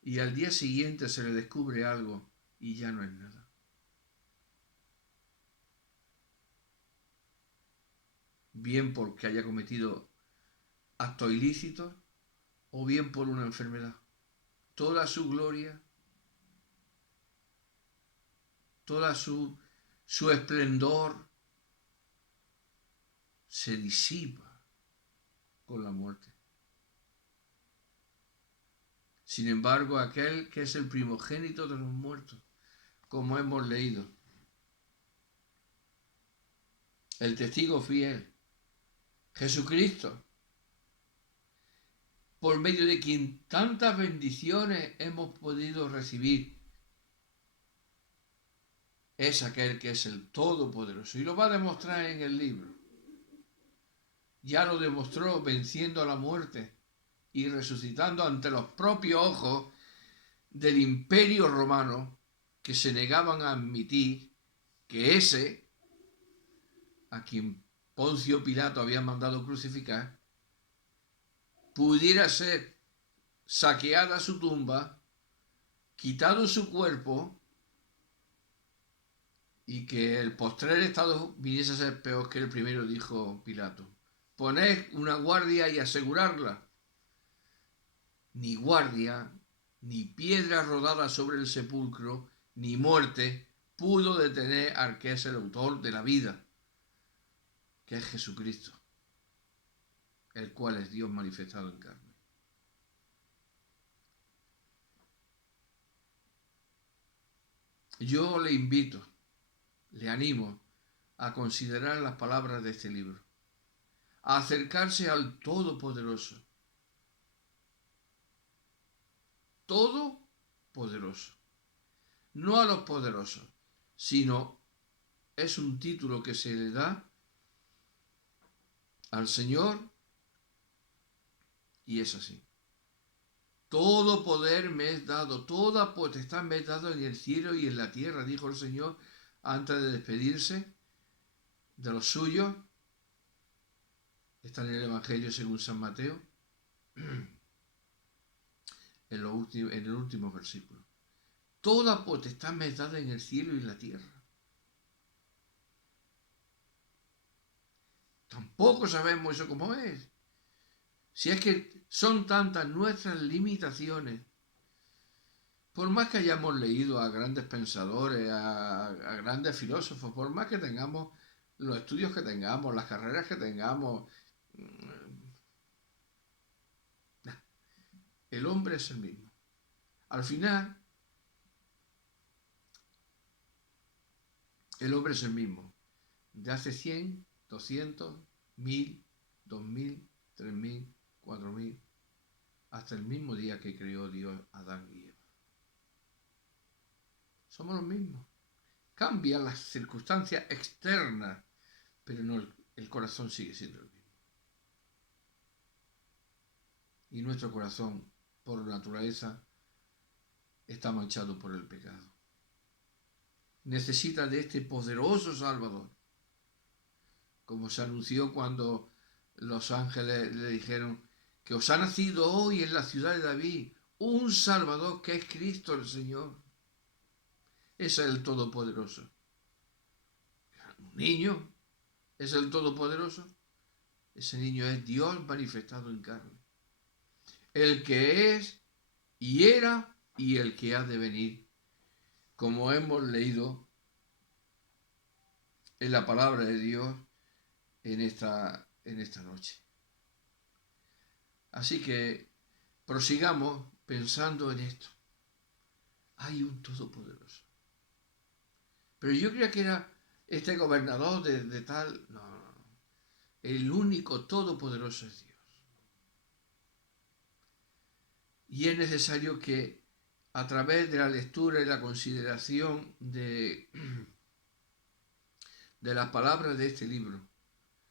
y al día siguiente se le descubre algo y ya no es nada? Bien porque haya cometido actos ilícitos o bien por una enfermedad. Toda su gloria, toda su esplendor se disipa con la muerte. Sin embargo, aquel que es el primogénito de los muertos, como hemos leído, el testigo fiel, Jesucristo, por medio de quien tantas bendiciones hemos podido recibir, es aquel que es el Todopoderoso. Y lo va a demostrar en el libro. Ya lo demostró venciendo a la muerte y resucitando ante los propios ojos del Imperio Romano, que se negaban a admitir que ese, a quien Poncio Pilato había mandado crucificar, pudiera ser saqueada su tumba, quitado su cuerpo, y que el postrer estado viniese a ser peor que el primero, dijo Pilato. Poned una guardia y asegurarla. Ni guardia, ni piedra rodada sobre el sepulcro, ni muerte pudo detener al que es el autor de la vida, que es Jesucristo, el cual es Dios manifestado en carne. Yo le invito, le animo a considerar las palabras de este libro, a acercarse al Todopoderoso. Todopoderoso. No a los poderosos, sino es un título que se le da al Señor y es así. Todo poder me es dado, toda potestad me es dado en el cielo y en la tierra, dijo el Señor antes de despedirse de los suyos. Está en el Evangelio según San Mateo, en el último versículo. Toda potestad me es dada en el cielo y en la tierra. Tampoco sabemos eso cómo es. Si es que son tantas nuestras limitaciones, por más que hayamos leído a grandes pensadores, a grandes filósofos, por más que tengamos los estudios que tengamos, las carreras que tengamos. El hombre es el mismo. Al final, el hombre es el mismo. De hace 100, 200, 1000, 2000, 3000, 4000, hasta el mismo día que creó Dios a Adán y Eva. Somos los mismos. Cambian las circunstancias externas, pero no, el corazón sigue siendo el mismo. Y nuestro corazón, por naturaleza, está manchado por el pecado. Necesita de este poderoso Salvador, como se anunció cuando los ángeles le dijeron que os ha nacido hoy en la ciudad de David un Salvador que es Cristo el Señor. Ese es el Todopoderoso. Un niño es el Todopoderoso. Ese niño es Dios manifestado en carne. El que es y era y el que ha de venir, como hemos leído en la palabra de Dios en esta noche. Así que prosigamos pensando en esto. Hay un Todopoderoso. Pero yo creía que era este gobernador de tal. No. El único Todopoderoso es Dios. Y es necesario que a través de la lectura y la consideración de las palabras de este libro,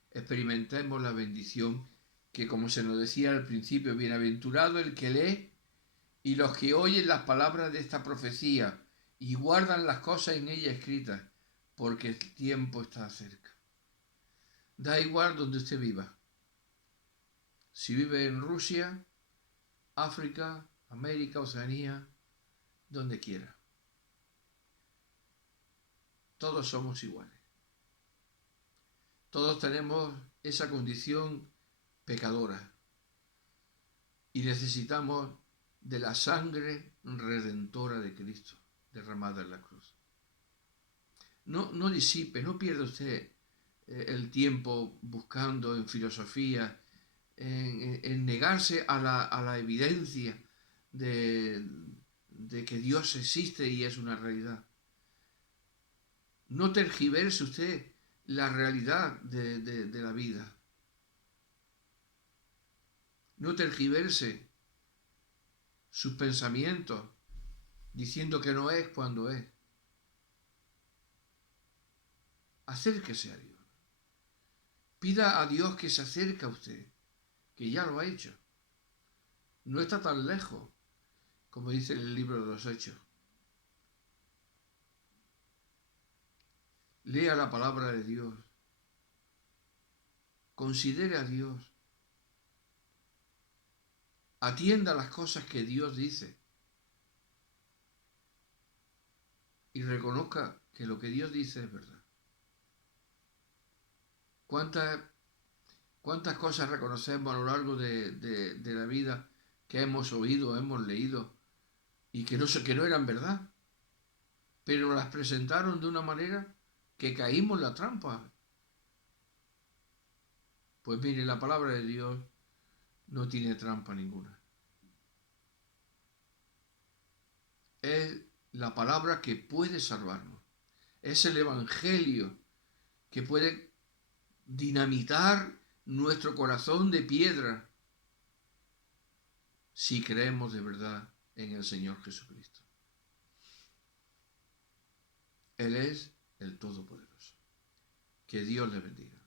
experimentemos la bendición que, como se nos decía al principio, bienaventurado el que lee y los que oyen las palabras de esta profecía y guardan las cosas en ella escritas, porque el tiempo está cerca. Da igual donde usted viva. Si vive en Rusia, África, América, Oceanía, donde quiera. Todos somos iguales. Todos tenemos esa condición pecadora y necesitamos de la sangre redentora de Cristo derramada en la cruz. No disipe, no pierda usted el tiempo buscando en filosofía, en negarse a la evidencia de que Dios existe y es una realidad. No tergiverse usted la realidad de la vida. No tergiverse sus pensamientos diciendo que no es cuando es. Acérquese a Dios. Pida a Dios que se acerque a usted, que ya lo ha hecho. No está tan lejos, como dice en el libro de los Hechos. Lea la palabra de Dios. Considere a Dios. Atienda las cosas que Dios dice. Y reconozca que lo que Dios dice es verdad. ¿Cuántas cosas reconocemos a lo largo de la vida que hemos oído, hemos leído y que no eran verdad? Pero nos las presentaron de una manera que caímos en la trampa. Pues mire, la palabra de Dios no tiene trampa ninguna. Es la palabra que puede salvarnos. Es el Evangelio que puede dinamitar nuestro corazón de piedra si creemos de verdad en el Señor Jesucristo. Él es el Todopoderoso. Que Dios le bendiga.